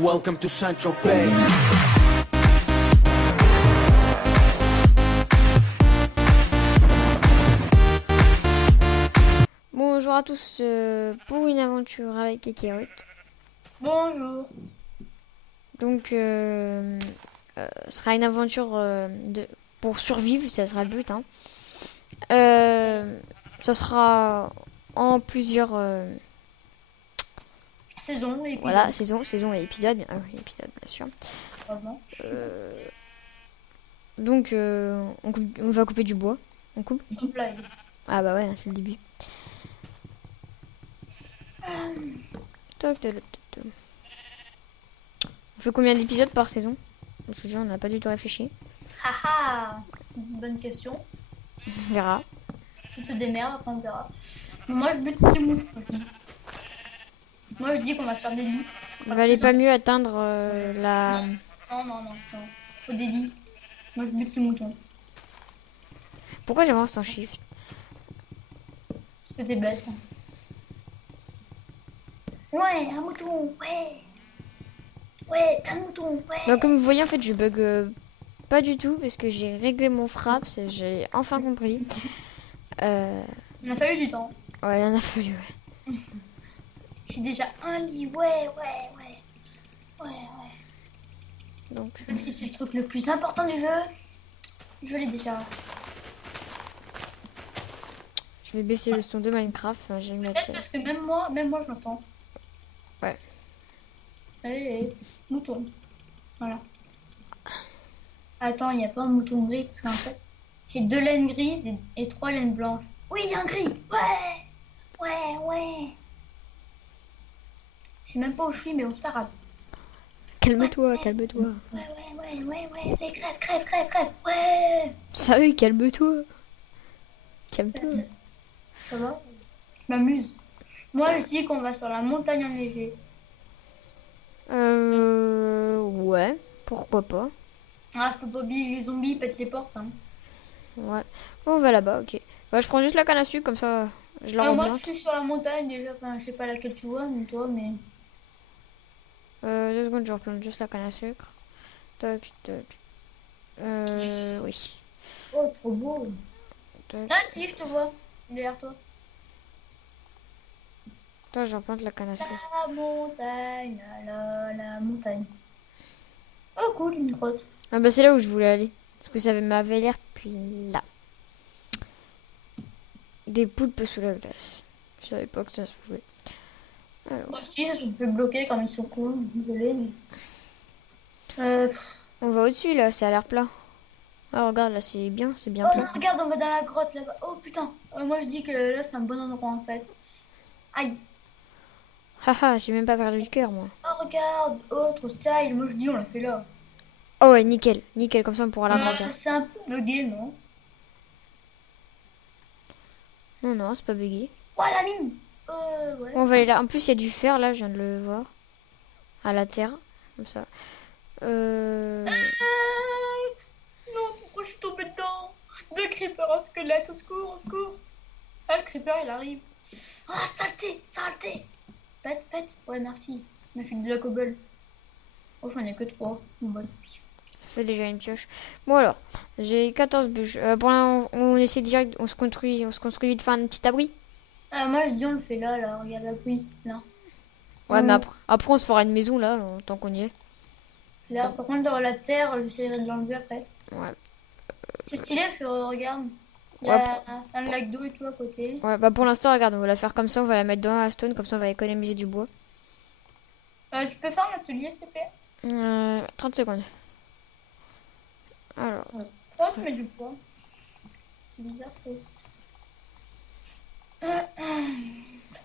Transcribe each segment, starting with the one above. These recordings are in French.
Welcome to Saint-Tropez. Bonjour à tous pour une aventure avec Ekerut. Bonjour. Donc, ce sera une aventure pour survivre, ça sera le but. Hein. Ça sera en plusieurs Saison et épisode. voilà, saison et épisode, épisode bien sûr. Donc, on va couper du bois. On coupe. Sans blague. Ah bah ouais, c'est le début. Toc, toc, toc, toc. On fait combien d'épisodes par saison? Parce que on n'a pas du tout réfléchi. Haha, bonne question. On verra. Tu te démerdes, après on verra. Moi je bute les moutons. Moi je dis qu'on va se faire des lits. Il valait pas mieux atteindre la... Non. Faut des lits. Moi je bute les moutons. Pourquoi j'avance en shift? Parce que t'es bête. Ouais, un mouton, ouais. Ouais, plein de moutons, ouais. Donc comme vous voyez en fait je bug pas du tout parce que j'ai réglé mon fraps, j'ai enfin compris. Il a fallu du temps. Ouais, il en a fallu, ouais. J'ai déjà un lit, ouais. Donc, Même si c'est le truc le plus important du jeu, je l'ai déjà. je vais baisser le son de Minecraft, enfin, je vais mettre... Peut-être parce que même moi je l'entends. Ouais. Allez, mouton. Voilà. Attends, il n'y a pas un mouton gris parce qu'en fait, j'ai 2 laines grises et 3 laines blanches. Oui, il y a un gris. Ouais. Je sais même pas où je suis, mais on se parle. Calme-toi. Ouais. Allez, crève. Ouais. Sérieux, calme-toi. Calme-toi. Ça va? Je m'amuse. Moi, je dis qu'on va sur la montagne enneigée. Ouais, pourquoi pas. Ah, faut pas oublier les zombies, ils pètent les portes. Hein. Ouais. On va là-bas, ok. Bah, je prends juste la canne à sucre, comme ça, je la Moi, remonte. je suis sur la montagne déjà. Enfin, je sais pas laquelle tu vois, mais toi, mais... 2 secondes, je replante juste la canne à sucre. Toc. Oui. Oh, trop beau. Toc. Ah, si, je te vois. Derrière toi. Attends, je replante la canne à sucre. La montagne, la montagne. Oh, cool, une grotte. Ah bah c'est là où je voulais aller. Parce que ça m'avait l'air puis là. Des poulpes sous la glace. Je savais pas que ça se pouvait. Alors, Moi aussi, ça se peut bloquer comme ils sont cons. Désolé, mais... on va au-dessus là, ça a l'air plat. Ah regarde là, c'est bien Oh plat. non, regarde, on va dans la grotte là-bas. Oh putain. Moi, je dis que là, c'est un bon endroit en fait. Aïe. Haha, j'ai même pas perdu le cœur moi. Oh, regarde, autre style. Moi, je dis, on l'a fait là. Oh ouais, nickel, comme ça on pourra l'agrandir. C'est un peu bugué, non? Non, c'est pas bugué. Oh, la mine. Ouais. On va aller là. En plus, il y a du fer là, je viens de le voir. À la terre, comme ça. Non, pourquoi je suis tombée dedans? 2 creepers, un squelette, au secours, au secours. Ah, le creeper, il arrive. Ah, saleté. Pète. Ouais, merci. Il m'a fait de la cobble. Oh, j'en ai que 3. Bon, bah, tant pis. Ça fait déjà une pioche. Bon alors, j'ai 14 bûches. Pour l'instant, on essaie direct, on se construit vite faire un petit abri. Moi, je dis, on le fait là, regarde la pluie, là. Ouais, mais après, on se fera une maison là, tant qu'on y est. Là, par contre, dans la terre, j'essaierai de l'enlever après. Ouais. C'est stylé parce que, regarde, il y a un lac d'eau et tout à côté. Ouais, bah pour l'instant, regarde, on va la faire comme ça, on va la mettre dans la stone, comme ça on va économiser du bois. Tu peux faire un atelier, s'il te plaît? 30 secondes. Alors. Oh, tu mets du poids. C'est bizarre, ça. Je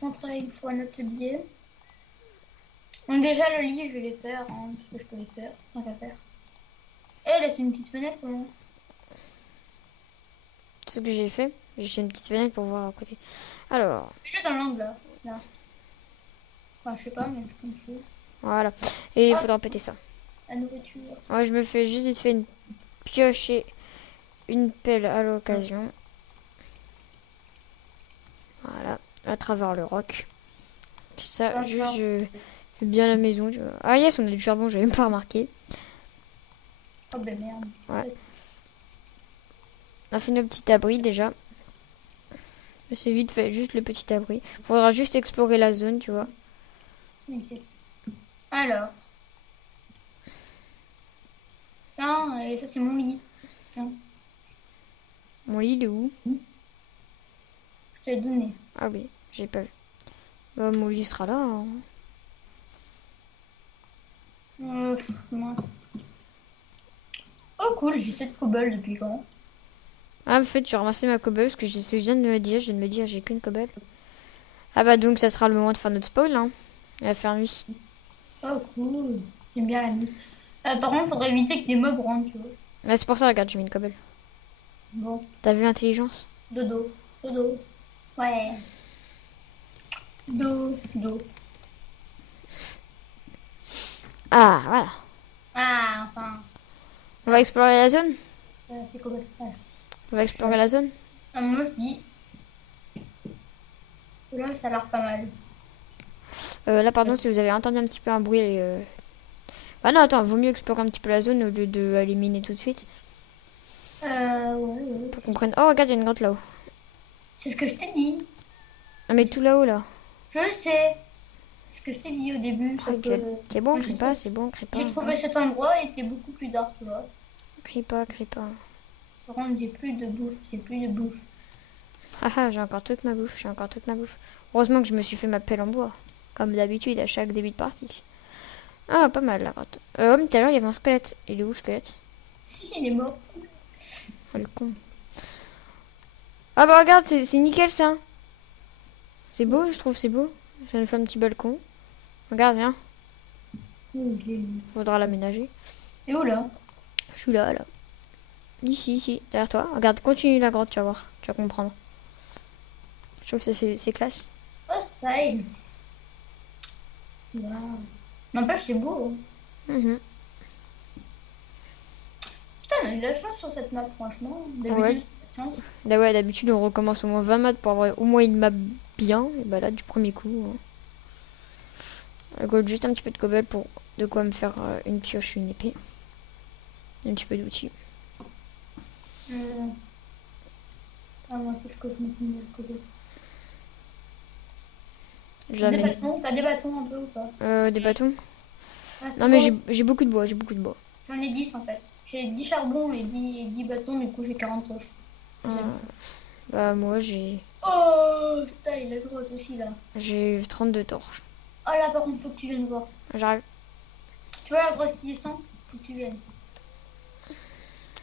rentrer une fois un atelier. Donc déjà, le lit, je vais les faire, hein, parce que je peux les faire. Tant qu'à faire. Laisse une petite fenêtre, comment? C'est ce que j'ai fait. J'ai fait une petite fenêtre pour voir à côté. Alors. Mets-le dans l'angle, là. Enfin, je sais pas, mais je pense que... Voilà. Et il faudra péter ça. La nourriture. Ouais, je me fais juste vite fait une pioche et une pelle à l'occasion. Voilà. À travers le roc. Ça, juste je fait bien la maison, tu vois. Ah yes, on a du charbon, j'avais même pas remarqué. Oh ben merde. Ouais. On a fait nos petits abris déjà. C'est vite fait, juste le petit abri. Faudra juste explorer la zone, tu vois. Ok. Alors. Tiens, et ça c'est mon lit. Tiens, Mon lit, il est où? je te l'ai donné. Ah oui, j'ai pas vu. Bah, mon lit sera là, hein. Mince. Oh cool, j'ai 7 cobbles depuis quand? Ah, en fait, tu as ramassé ma cobble, parce que je viens de me dire, j'ai qu'une cobble. Ah bah donc, ça sera le moment de faire notre spawn, hein. Il va faire nuit. Oh cool. J'aime bien la nuit. Par contre, faudrait éviter que des mobs rentrent, tu vois. Ah, c'est pour ça, regarde, j'ai mis une cobble. Bon, T'as vu l'intelligence? dodo. Dodo. Ouais. Do. Ah, voilà. Ah, enfin. On va explorer la zone? C'est cobble. Ouais. On va explorer la zone? Moi, je dis. Là, ça a l'air pas mal. Là, pardon, si vous avez entendu un petit peu un bruit... Ah non, attends, vaut mieux explorer un petit peu la zone au lieu d'aller miner tout de suite. Ouais. Pour qu'on prenne... Oh, regarde, il y a une grotte là-haut. C'est ce que je t'ai dit. Ah, mais tout là-haut, là. Je sais. C'est ce que je t'ai dit au début. Sauf Ok. que... C'est bon, J'ai crie pas, c'est bon, crie pas. J'ai trouvé cet endroit et était beaucoup plus dark, tu vois. Crie pas, crie pas. Par contre, j'ai plus de bouffe. Ah ah, j'ai encore toute ma bouffe, Heureusement que je me suis fait ma pelle en bois. Comme d'habitude, à chaque début de partie. Ah, pas mal, la grotte. Oh, mais tout à l'heure, il y avait un squelette. Il est où, le squelette? Il est mort. Oh, le con. Ah bah regarde, c'est nickel, ça. C'est beau, je trouve, c'est beau. Ça nous fait un petit balcon. Regarde, viens. Faudra l'aménager. Et où là? Je suis là, là. Ici, derrière toi. Regarde, continue la grotte, tu vas voir. Tu vas comprendre. Je trouve que c'est classe. Oh, style. Waouh. N'empêche, c'est beau. Mhm. Putain, on a eu de la chance sur cette map, franchement. D'habitude, Ouais. j'ai pas de chance. Là, ouais, d'habitude, on recommence au moins 20 mètres pour avoir au moins une map bien. Et bah là, du premier coup. Juste un petit peu de cobble pour de quoi me faire une pioche, une épée. Un petit peu d'outils. Ah, moi aussi, je continue le côté. Jamais. T'as des bâtons un peu ou pas? Des bâtons. Ah, c'est Non, mais bon. j'ai beaucoup de bois, J'en ai 10 en fait. J'ai 10 charbons et 10 bâtons, du coup j'ai 40 poches. Bah, moi, j'ai Oh, style, la grotte aussi là. 32 torches. Oh là, par contre, faut que tu viennes voir. J'arrive. Tu vois la grotte qui descend? Faut que tu viennes.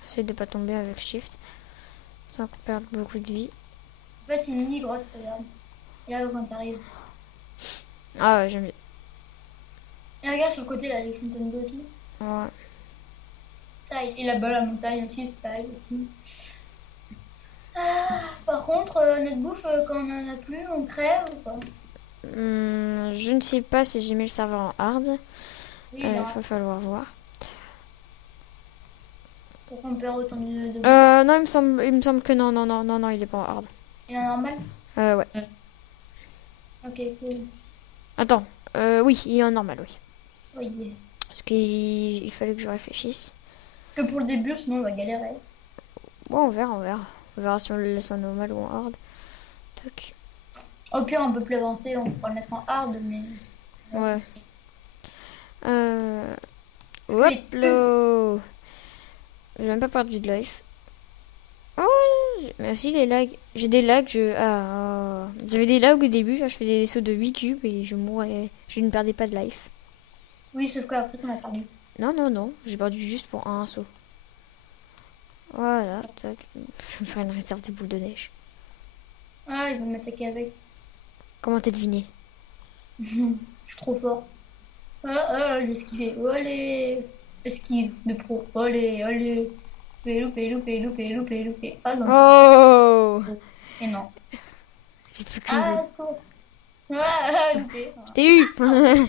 J'essaie de pas tomber avec shift. Sans perdre beaucoup de vie. En fait, c'est une mini grotte, regarde. Et là, quand t'arrives. Ah ouais, j'aime bien. Et regarde sur le côté là, les fontaines d'eau et tout. Ouais. Style. Et là-bas, la montagne aussi, style aussi. Ah, par contre, notre bouffe, quand on en a plus, on crève ou pas? Je ne sais pas si j'ai mis le serveur en hard. Oui, Il va falloir voir. Pourquoi on perd autant de bouffe? Non, il me semble que non, il est pas en hard. Il est normal? Ouais. Ok, cool. Attends, oui, il est en normal, oui. Oui. Parce qu'il fallait que je réfléchisse. Que pour le début, sinon on va galérer. Bon, on verra. On verra si on le laisse en normal ou en hard. Toc. Au pire, on peut plus avancer, on pourra le mettre en hard, mais... Ouais. Hop là. J'ai même pas perdu de life. Oh, merci les lags. J'ai des lags, j'avais des lags au début, là, je faisais des sauts de 8 cubes et je mourais. Je ne perdais pas de life. Oui, sauf qu'après, on a perdu. Non, j'ai perdu juste pour un saut. Voilà, tac. Je vais me faire une réserve de boules de neige. Ah, ils vont m'attaquer avec. Comment t'as deviné? Je suis trop fort. J'ai esquivé. Allez. Esquive de pro. Allez. Loupé. Ah non. Oh! Et non. J'ai plus qu'une boule. Cool. Loupé. Je t'ai eu! Non,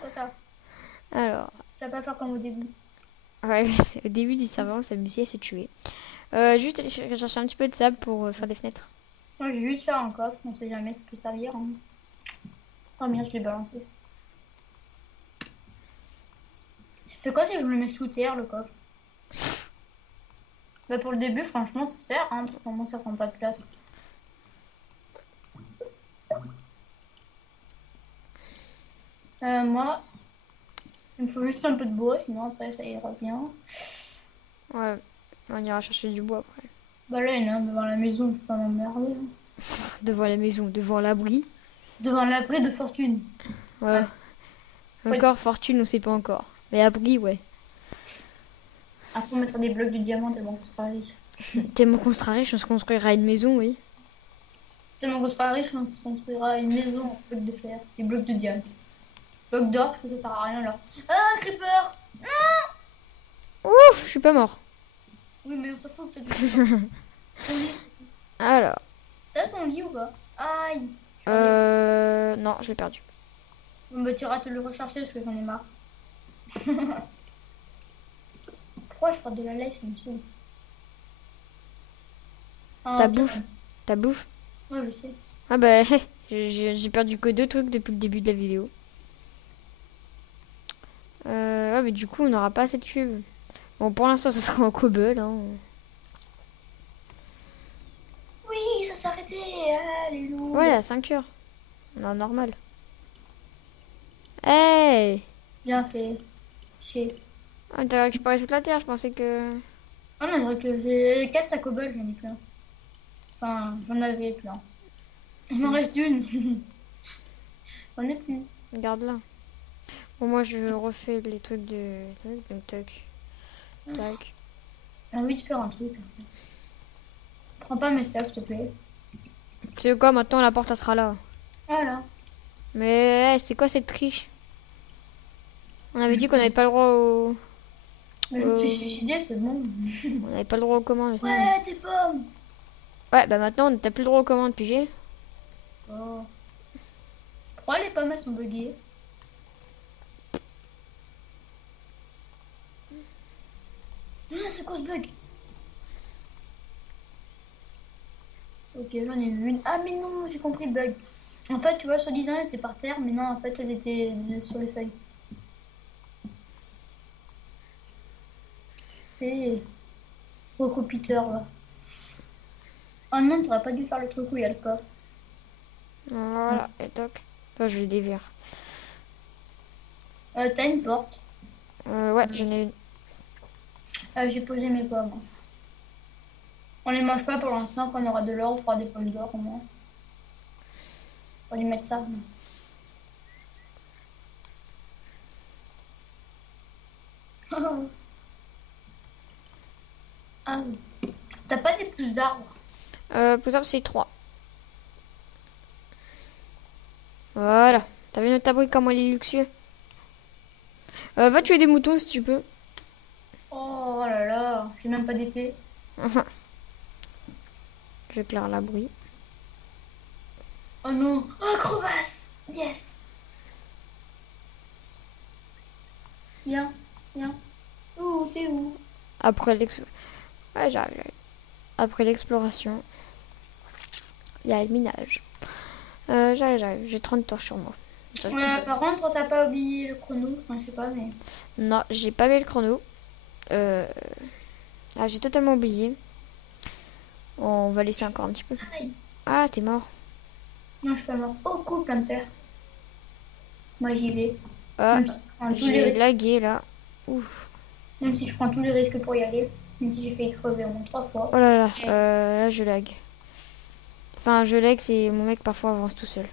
pas ça. Alors. Ça va pas faire comme au début. Ouais, au début du serveur, on s'amusait à se tuer. Juste aller chercher un petit peu de sable pour faire des fenêtres. Moi, je vais juste faire un coffre, on sait jamais, ça peut servir. Hein. Oh merde, je l'ai balancé. Ça fait quoi si je me le mets sous terre, le coffre? Bah pour le début, franchement, ça sert, hein, parce que moi, ça prend pas de place. Moi, il me faut juste un peu de bois, sinon après ça ira bien. Ouais, on ira chercher du bois après. Bah là, il y en a un devant la maison, je peux pas m'emmerder, hein. Devant la maison, devant l'abri. Devant l'abri de fortune. Ouais. Attends, faut- Encore, fortune, on sait pas encore. Mais abri, ouais. après on mettra des blocs de diamant tellement qu'on sera riche. Tellement qu'on sera riche, on se construira une maison, oui. Tellement qu'on sera riche, on se construira une maison en blocs de fer, des blocs de diamant. Blocs d'or, parce que ça sert à rien là. Ah, creeper! Ouf, je suis pas mort. Oui, mais on s'en fout que t'as du ton lit. Alors, T'as ton lit ou pas? Aïe! non, je l'ai perdu. On me tirera te le rechercher parce que j'en ai marre. Pourquoi je parle de la live, ça me saoule. Ah, Ta toi, bouffe, ta bouffe. ouais, je sais. Ah bah, j'ai perdu que 2 trucs depuis le début de la vidéo. Ouais, mais du coup, on n'aura pas assez de cubes. Bon, pour l'instant, ça sera en cobble, hein. Oui, ça s'est arrêté. Ah, les loups. Ouais, à 5 heures. Non, normal. Hey! Bien fait. Chier. Ah, t'as récupéré toute la terre, je pensais que... Ah non, c'est vrai que j'ai 4 à cobble, j'en ai plein. Enfin, j'en avais plein. Il m'en reste une. J'en ai plus. Regarde là. Bon, moi, je refais les trucs de... Donc, tac. Tac. J'ai envie de faire un truc. En fait. Prends pas mes stacks, s'il te plaît. Tu sais quoi, maintenant, la porte, elle sera là. Voilà. Mais, hey, c'est quoi cette triche? On avait dit qu'on n'avait pas le droit au... Mais je me suis suicidée, c'est bon. On n'avait pas le droit aux commandes. Ouais, tes pommes. Ouais, bah maintenant, t'as plus le droit aux commandes, pigé. Oh. Pourquoi les pommes elles sont buggées? Ah, c'est quoi ce bug? Ok, j'en ai vu une. Ah, mais non, j'ai compris le bug. En fait, tu vois, soi-disant, elles étaient par terre, mais non, en fait, elles étaient sur les feuilles. Et recopiteur, là. Oh non, t'aurais pas dû faire le truc où il y a le coffre. Voilà, et toc. Bah, je les dévire. T'as une porte. Ouais, j'en ai une. J'ai posé mes pommes. On les mange pas pour l'instant. Quand on aura de l'or, on fera des pommes d'or au moins. On va lui mettre ça. Ah oui. T'as pas des plus d'arbres? Pour exemple, c'est 3. Voilà. T'as vu notre abri, comment il est luxueux? Va tuer des moutons si tu peux. Oh là là, j'ai même pas d'épée. J'éclaire l'abri. Oh non. Oh, crevasse. Yes. Viens, viens. Ouh, t'es où? Après ouais, j'arrive. Après l'exploration, il y a le minage. J'arrive. J'ai 30 torches sur moi. Ça, je Ouais, peux- par contre, t'as pas oublié le chrono. Enfin, je sais pas, mais... Non, j'ai pas mis le chrono. J'ai totalement oublié. On va laisser encore un petit peu. Aïe. Ah, t'es mort. Non, je suis pas mort. Oh, cool, plein de fer. Moi, j'y vais. Ah, Même si je prends tous les j'ai risques. lagué là. Ouf. Même si je prends tous les risques pour y aller. Même si j'ai failli crever au moins 3 fois. Oh là là, là je lag. Enfin, je lag, c'est mon mec parfois avance tout seul.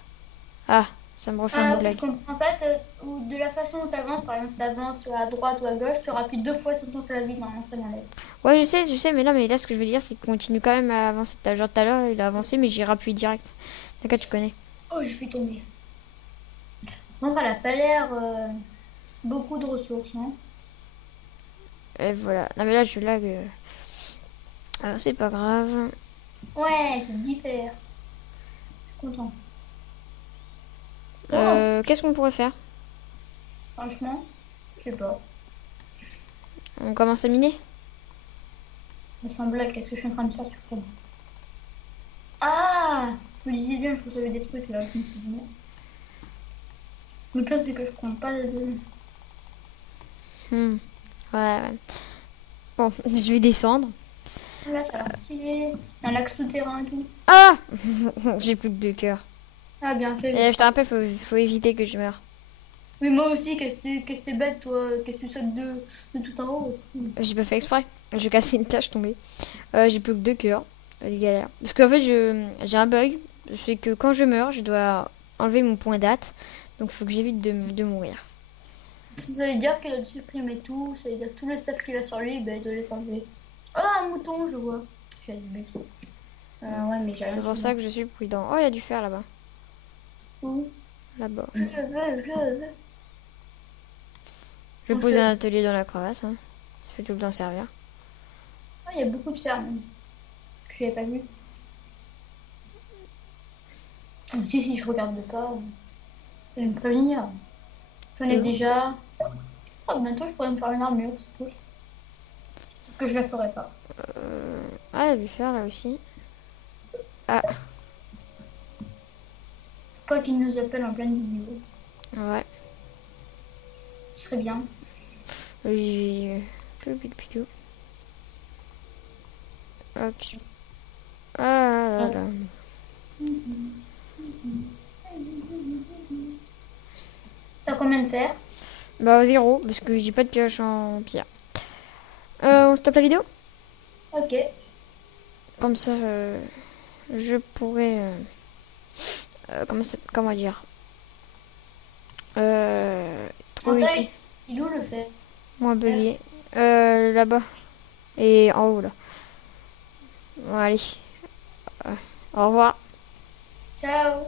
Ah, ça me refait un Ah, autre parce lag. qu'en fait, ou de la façon dont t'avances, par exemple, t'avances à droite ou à gauche, tu appuies 2 fois sur ton clavier, normalement ça m'enlève. Ouais, je sais, mais non, mais là, ce que je veux dire, c'est qu'il continue quand même à avancer. Genre tout à l'heure, il a avancé, mais j'ai rappuyé direct. T'inquiète, tu connais. Oh, je suis tombée. Donc, elle a pas l'air beaucoup de ressources, hein. Et voilà. Non, mais là, je lag. Alors, c'est pas grave. Ouais, c'est 10 fer. Je suis content. Oh, Qu'est-ce qu'on pourrait faire? franchement, je sais pas. On commence à miner? Me semblait qu'est-ce que je suis en train de faire, tu crois. Ah, je me disais bien, je savais des trucs là. Je me suis dit, merde. Le pire, c'est que je prends pas de. Ouais, ouais. Bon, je vais descendre. Là, ça a l'air stylé. Un lac souterrain et tout. Ah j'ai plus que 2 cœurs. Ah, bien fait. Et je te rappelle, faut éviter que je meure. Oui, moi aussi, qu'est-ce que t'es bête, toi? Qu'est-ce que tu sautes de tout en haut aussi? J'ai pas fait exprès. J'ai cassé une tâche tombée. J'ai plus que 2 cœurs. Les galères. Parce qu'en fait, j'ai un bug. C'est que quand je meurs, je dois enlever mon point date. Donc il faut que j'évite de mourir. Ça veut dire qu'il a supprimé tout, ça veut dire tout le stuff qu'il a sur lui, ben, il doit les enlever. Ah, un mouton, je le vois. J'ai du but. Ouais, mais j'ai rien C'est pour ça que je suis prudent. Oh, il y a du fer là-bas. Où? Là-bas. Je veux. Je vais On poser fait- un atelier dans la crevasse. Hein. Je vais tout le temps servir. Ah, il y a beaucoup de fer, même. Que j'avais pas vu. Si, je regarde pas. Je vais me prévenir. J'en ai C'est où? déjà. Ah, maintenant, je pourrais me faire une armure, c'est cool. Sauf que je la ferai pas. Ah, il y a du fer là aussi. Ah, Faut pas qu'il nous appelle en pleine vidéo. ouais. Ce serait bien. Oui. Pilou. Ok. Ah là là. T'as combien de fer? Bah, 0, parce que j'ai pas de pioche en pierre. On stoppe la vidéo? Ok. Comme ça, je pourrais. Comment dire? Trouver Chantal, ici. il est où le fer? Moins bugué. Là-bas. Et en haut là. Bon, allez. Au revoir. Ciao.